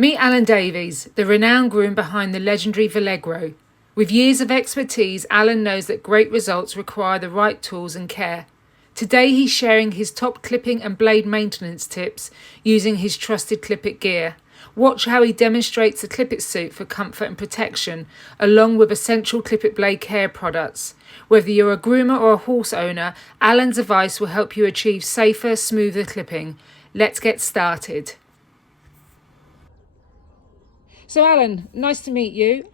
Meet Alan Davies, the renowned groom behind the legendary Valegro. With years of expertise, Alan knows that great results require the right tools and care. Today he's sharing his top clipping and blade maintenance tips using his trusted Clipit gear. Watch how he demonstrates the Clipit suit for comfort and protection, along with essential Clipit blade care products. Whether you're a groomer or a horse owner, Alan's advice will help you achieve safer, smoother clipping. Let's get started. So Alan, nice to meet you.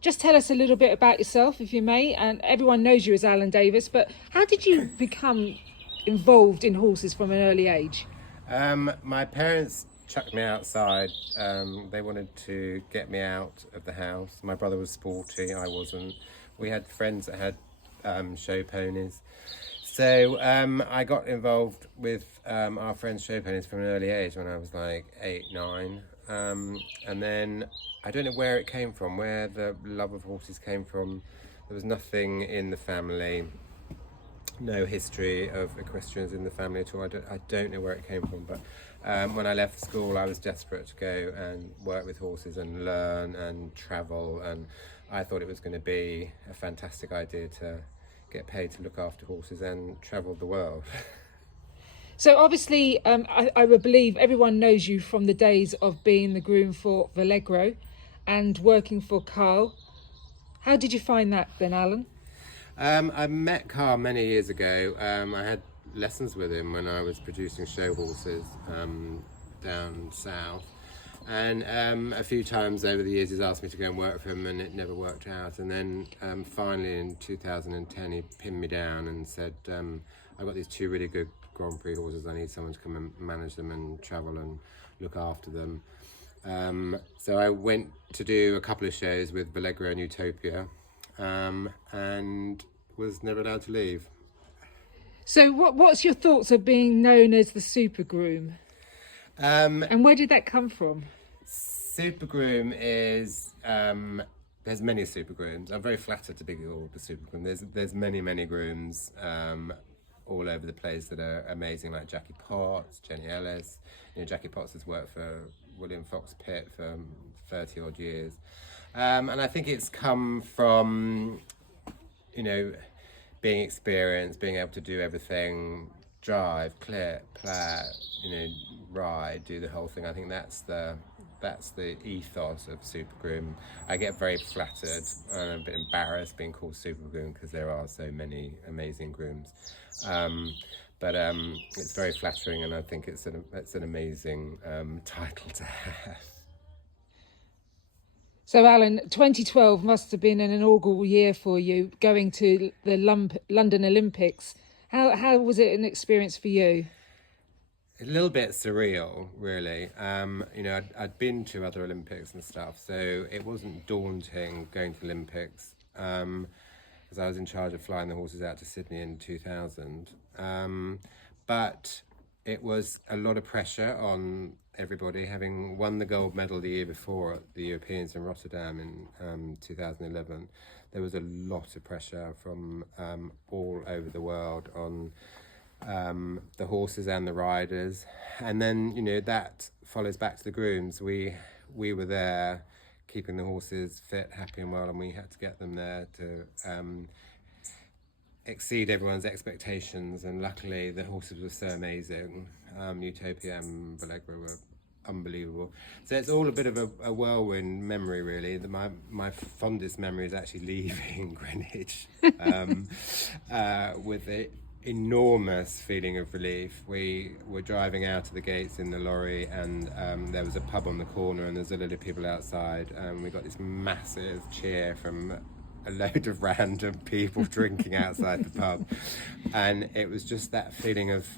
Just tell us a little bit about yourself, if you may, and everyone knows you as Alan Davies, but how did you become involved in horses from an early age? My parents chucked me outside. They wanted to get me out of the house. My brother was sporty, I wasn't. We had friends that had show ponies. So I got involved with our friends' show ponies from an early age when I was like 8, 9. And then I don't know where it came from, where the love of horses came from. There was nothing in the family, no history of equestrians in the family at all. I don't know where it came from, but when I left school I was desperate to go and work with horses and learn and travel, and I thought it was going to be a fantastic idea to get paid to look after horses and travel the world. So obviously, I would believe everyone knows you from the days of being the groom for Valegro and working for Carl. How did you find that then, Alan? I met Carl many years ago. I had lessons with him when I was producing show horses down south, and a few times over the years he's asked me to go and work for him, and it never worked out. And then finally in 2010 he pinned me down and said, I've got these 2 really good Grand Prix horses, I need someone to come and manage them and travel and look after them. So I went to do a couple of shows with Valegro and Utopia, and was never allowed to leave. So what's your thoughts of being known as the super groom? And where did that come from? Super groom is, there's many super grooms. I'm very flattered to be called the super groom. There's many grooms all over the place that are amazing, like Jackie Potts, Jenny Ellis. Jackie Potts has worked for William Fox Pitt for 30 odd years, and I think it's come from being experienced, being able to do everything, drive, clip, plait, ride, do the whole thing. I think that's the ethos of super groom. I get very flattered and a bit embarrassed being called super groom because there are so many amazing grooms, but it's very flattering, and I think it's an amazing title to have. So Alan, 2012 must have been an inaugural year for you, going to the London Olympics. How was it an experience for you? A little bit surreal, really. I'd been to other Olympics and stuff, so it wasn't daunting going to the Olympics, because I was in charge of flying the horses out to Sydney in 2000. But it was a lot of pressure on everybody, having won the gold medal the year before at the Europeans in Rotterdam in 2011. There was a lot of pressure from all over the world on the horses and the riders, and then that follows back to the grooms. We were there keeping the horses fit, happy and well, and we had to get them there to exceed everyone's expectations, and luckily the horses were so amazing. Utopia and Valegro were unbelievable. So it's all a bit of a whirlwind memory, really. My fondest memory is actually leaving Greenwich with it enormous feeling of relief. We were driving out of the gates in the lorry, and there was a pub on the corner, and there's a lot of people outside, and we got this massive cheer from a load of random people drinking outside the pub, and it was just that feeling of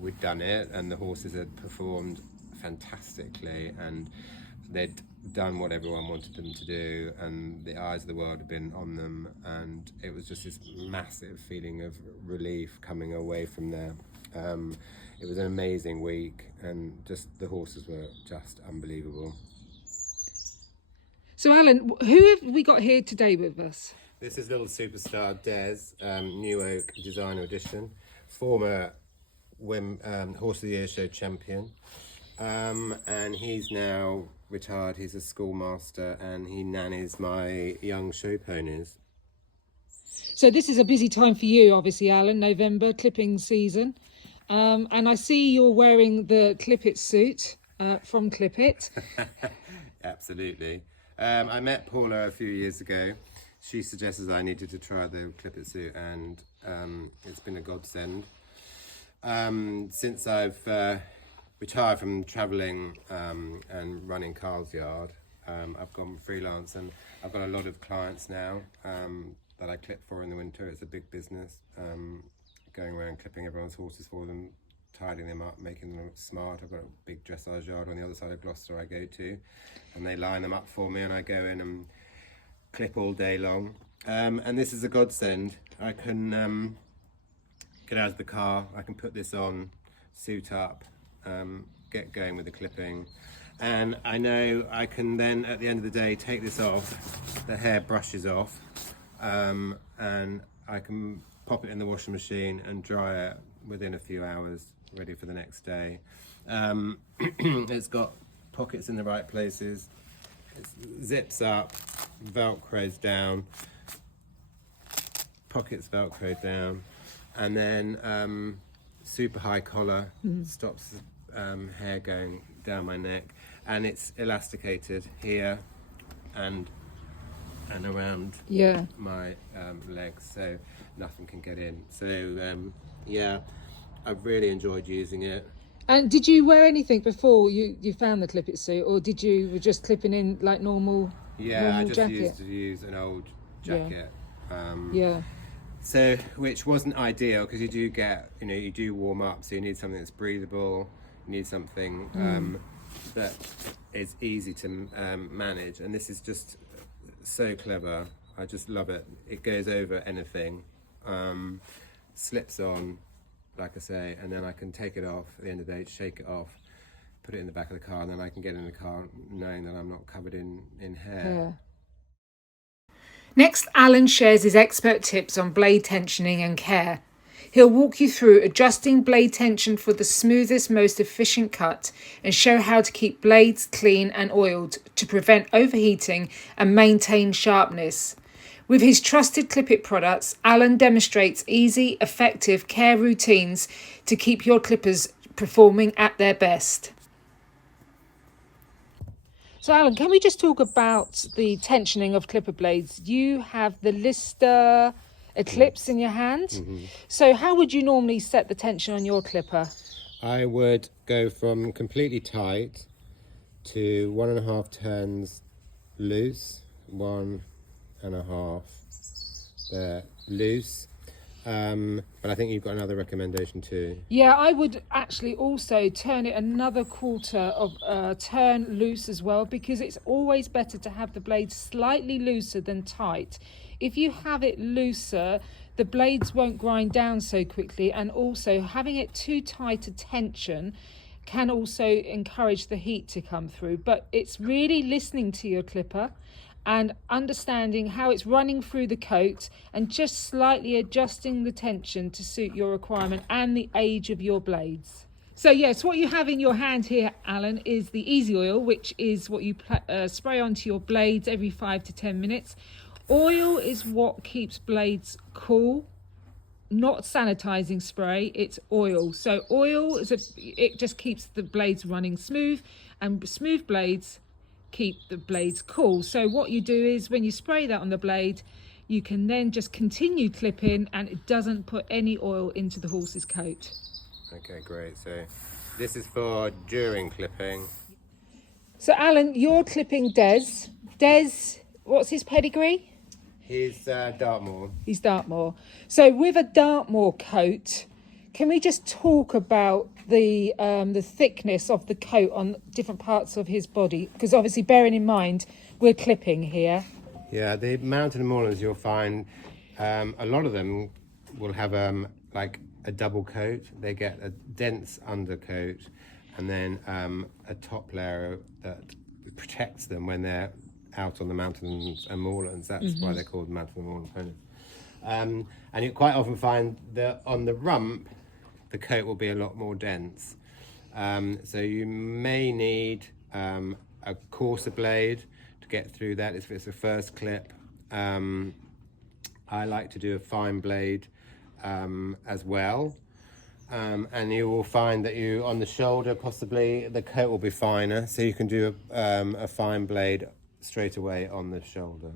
we'd done it, and the horses had performed fantastically, and they'd done what everyone wanted them to do, and the eyes of the world had been on them, and it was just this massive feeling of relief coming away from there. It was an amazing week, and just the horses were just unbelievable. So Alan, who have we got here today with us? This is little superstar Des, New Oak Designer Edition, former Horse of the Year Show champion. and he's now retired. He's a schoolmaster and he nannies my young show ponies. So this is a busy time for you, obviously, Alan, November, clipping season. And I see you're wearing the Clipit suit from Clipit. Absolutely. I met Paula a few years ago. She suggested I needed to try the Clipit suit, and it's been a godsend. Since I've retired from travelling and running Carl's Yard, I've gone freelance, and I've got a lot of clients now that I clip for in the winter. It's a big business, going around clipping everyone's horses for them, tidying them up, making them look smart. I've got a big dressage yard on the other side of Gloucester I go to, and they line them up for me, and I go in and clip all day long. And this is a godsend. I can get out of the car, I can put this on, suit up, get going with the clipping, and I know I can then at the end of the day take this off, the hair brushes off, and I can pop it in the washing machine and dry it within a few hours, ready for the next day. It's got pockets in the right places, it zips up, velcros down, pockets velcro down, and then super high collar, stops hair going down my neck, and it's elasticated here and around my legs, so nothing can get in. So yeah, I've really enjoyed using it. And did you wear anything before you found the Clipit suit, or did you were just clipping in like normal? Yeah, normal I just jacket? used to use an old jacket. Yeah. So, which wasn't ideal, because you do get, you do warm up, so you need something that's breathable, you need something that is easy to manage, and this is just so clever. I just love it. It goes over anything, slips on, like I say, and then I can take it off at the end of the day, shake it off, put it in the back of the car, and then I can get in the car knowing that I'm not covered in hair. Next, Alan shares his expert tips on blade tensioning and care. He'll walk you through adjusting blade tension for the smoothest, most efficient cut, and show how to keep blades clean and oiled to prevent overheating and maintain sharpness. With his trusted Clipit products, Alan demonstrates easy, effective care routines to keep your clippers performing at their best. So Alan, can we just talk about the tensioning of clipper blades? You have the Lister Eclipse in your hand. So how would you normally set the tension on your clipper? I would go from completely tight to 1.5 turns loose, 1.5 there loose. But I think you've got another recommendation too. Yeah, I would actually also turn it another quarter of turn loose as well, because it's always better to have the blades slightly looser than tight. If you have it looser, the blades won't grind down so quickly, and also having it too tight a tension can also encourage the heat to come through. But it's really listening to your clipper and understanding how it's running through the coat and just slightly adjusting the tension to suit your requirement and the age of your blades. So yes, what you have in your hand here, Alan, is the Easy Oil, which is what you spray onto your blades every 5 to 10 minutes. Oil is what keeps blades cool, not sanitizing spray, it's oil. So oil it just keeps the blades running smooth, and smooth blades keep the blades cool. So what you do is when you spray that on the blade, you can then just continue clipping, and it doesn't put any oil into the horse's coat. Okay, great. So this is for during clipping. So Alan, you're clipping Des. Des, what's his pedigree? He's Dartmoor. He's Dartmoor. So with a Dartmoor coat, can we just talk about the thickness of the coat on different parts of his body? Because obviously, bearing in mind, we're clipping here. Yeah, the mountain moorlands, you'll find a lot of them will have like a double coat. They get a dense undercoat and then a top layer that protects them when they're out on the mountains and moorlands. That's why they're called mountain and moorland ponies. And you quite often find that on the rump, the coat will be a lot more dense. So you may need a coarser blade to get through that if it's a first clip. I like to do a fine blade as well. And you will find that you, on the shoulder, possibly the coat will be finer, so you can do a fine blade straight away on the shoulder.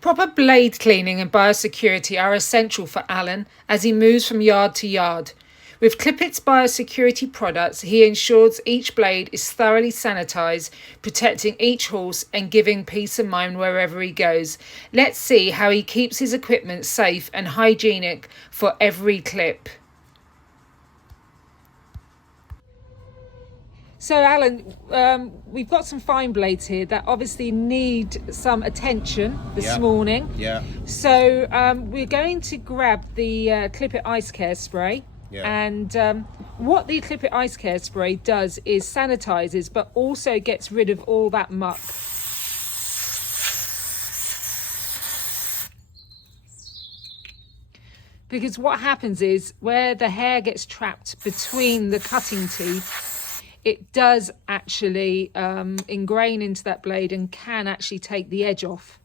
Proper blade cleaning and biosecurity are essential for Alan as he moves from yard to yard. With Clipit's biosecurity products, he ensures each blade is thoroughly sanitised, protecting each horse and giving peace of mind wherever he goes. Let's see how he keeps his equipment safe and hygienic for every clip. So Alan, we've got some fine blades here that obviously need some attention this morning. Yeah. So we're going to grab the Clipit Ice Care Spray. Yeah. And what the Clipit Ice Care Spray does is sanitises, but also gets rid of all that muck. Because what happens is where the hair gets trapped between the cutting teeth, it does actually ingrain into that blade and can actually take the edge off.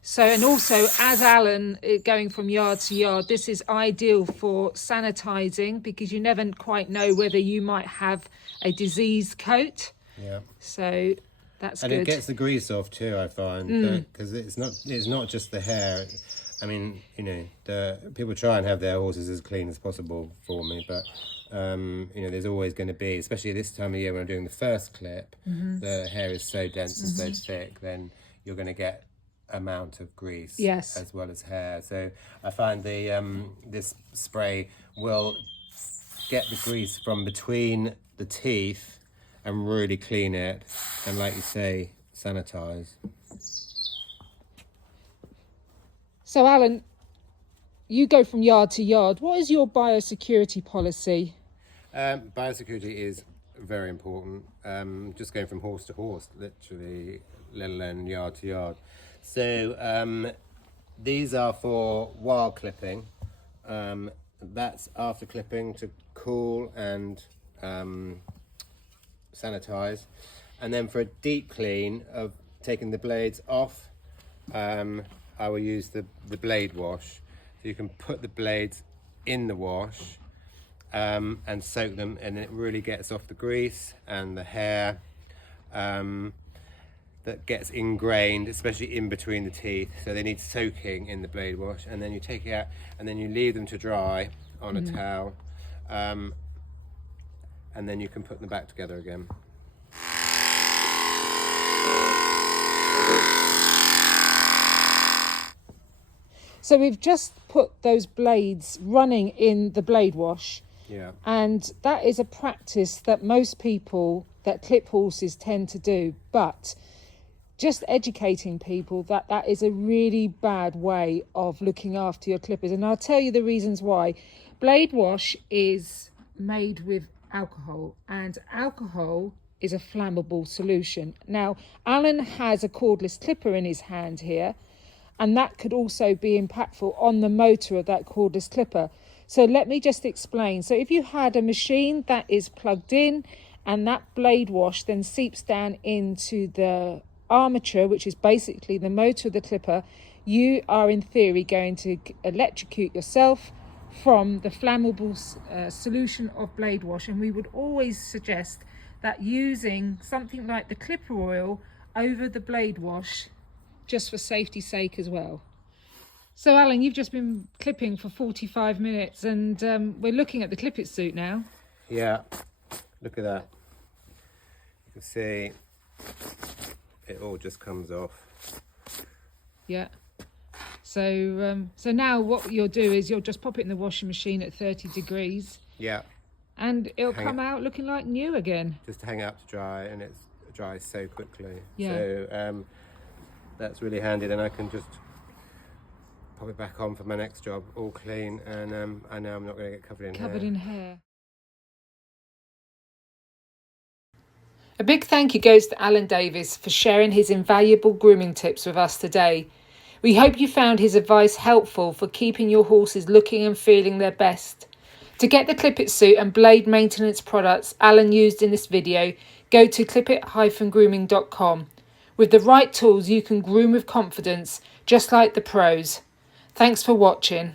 So, and also as Alan going from yard to yard, this is ideal for sanitising because you never quite know whether you might have a diseased coat. Yeah. So that's and good. And it gets the grease off too, I find, because it's not just the hair. I mean, you know, the people try and have their horses as clean as possible for me, but you know, there's always going to be, especially this time of year when I'm doing the first clip, the hair is so dense and so thick, then you're going to get amount of grease as well as hair. So I find the this spray will get the grease from between the teeth and really clean it, and like you say, sanitize. So Alan, you go from yard to yard. What is your biosecurity policy? Biosecurity is very important. Just going from horse to horse, literally, let alone yard to yard. So these are for while clipping. That's after clipping to cool and sanitize. And then for a deep clean of taking the blades off, I will use the blade wash. So you can put the blades in the wash and soak them, and it really gets off the grease and the hair that gets ingrained, especially in between the teeth. So they need soaking in the blade wash, and then you take it out and then you leave them to dry on a towel, and then you can put them back together again. So we've just put those blades running in the blade wash. Yeah. And that is a practice that most people that clip horses tend to do, but just educating people that that is a really bad way of looking after your clippers. And I'll tell you the reasons why. Blade wash is made with alcohol, and alcohol is a flammable solution. Now, Alan has a cordless clipper in his hand here, and that could also be impactful on the motor of that cordless clipper. So let me just explain. So if you had a machine that is plugged in and that blade wash then seeps down into the armature, which is basically the motor of the clipper, you are in theory going to electrocute yourself from the flammable solution of blade wash. And we would always suggest that using something like the clipper oil over the blade wash, just for safety's sake as well. So Alan, you've just been clipping for 45 minutes and we're looking at the Clipit suit now. Yeah, look at that. You can see it all just comes off. Yeah. So so now what you'll do is you'll just pop it in the washing machine at 30 degrees. Yeah. And it'll come out looking like new again. Just hang out to dry, and it dries so quickly. Yeah. So that's really handy. Then I can just pop it back on for my next job, all clean, and I know I'm not going to get covered in hair. Covered in hair. A big thank you goes to Alan Davies for sharing his invaluable grooming tips with us today. We hope you found his advice helpful for keeping your horses looking and feeling their best. To get the Clipit suit and blade maintenance products Alan used in this video, go to clipit-grooming.com. With the right tools, you can groom with confidence, just like the pros. Thanks for watching.